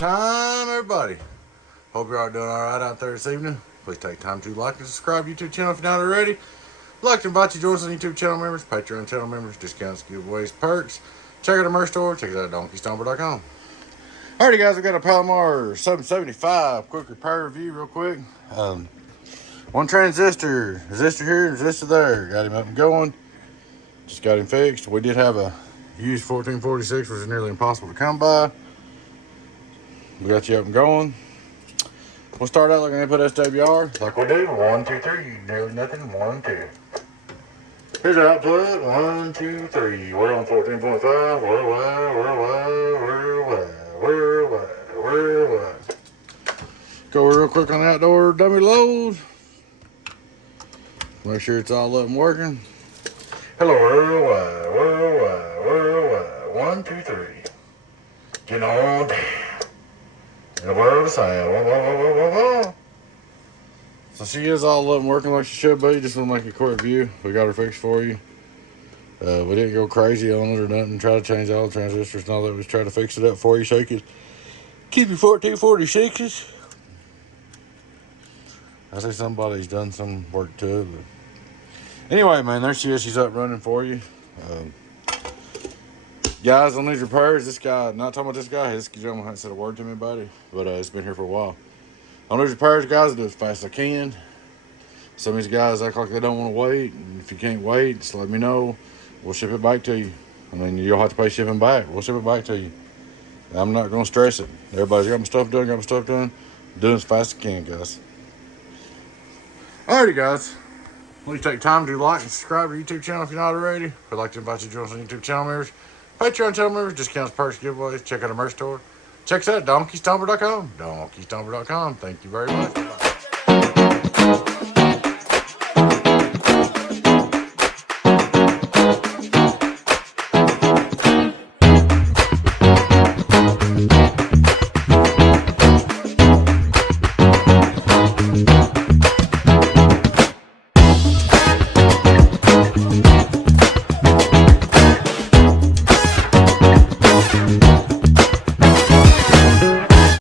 time, everybody. Hope you're all doing all right out there this evening. Please take time to like and subscribe to the YouTube channel if you're not already. I'd like to invite you to join us on YouTube channel members, Patreon channel members, discounts, giveaways, perks. Check out our merch store. Check it out at donkeystomper.com. Alrighty, guys, we got a Palomar 775 quick repair review real quick. One transistor here, resistor there. Got him up and going. Just got him fixed. We did have a used 1446, which is nearly impossible to come by. We got you up and going. We'll start out looking at input SWR. Like we do. 1, 2, 3. Nearly nothing. 1, 2. Here's our output. 1, 2, 3. We're on 14.5. Worldwide. Go real quick on the outdoor dummy load. Make sure it's all up and working. Hello, worldwide. 1, 2, 3. Get on down. In the world of sound. So she is all up and working like she should be. Just want to make a quick review. We got her fixed for you. We didn't go crazy on it or nothing. Try to change all the transistors and all that. We just try to fix it up for you so you could keep your 1446s. I say somebody's done some work to it. But anyway, man, there she is. She's up running for you. Guys, on these repairs, this guy, not talking about this guy, this gentleman hasn't said a word to me about it, but it's been here for a while. On these repairs, guys, I do it as fast as I can. Some of these guys act like they don't want to wait, and if you can't wait, just let me know. We'll ship it back to you. I mean, you'll have to pay shipping back. We'll ship it back to you. I'm not going to stress it. Everybody's got my stuff done, I'm doing it as fast as I can, guys. Alrighty, guys. Please take time to like and subscribe to the YouTube channel if you're not already. I'd like to invite you to join us on YouTube channel members, Patreon channel members, discounts, perks, giveaways. Check out our merch store. Check us out at donkeystomper.com. Donkeystomper.com. Thank you very much. Bye.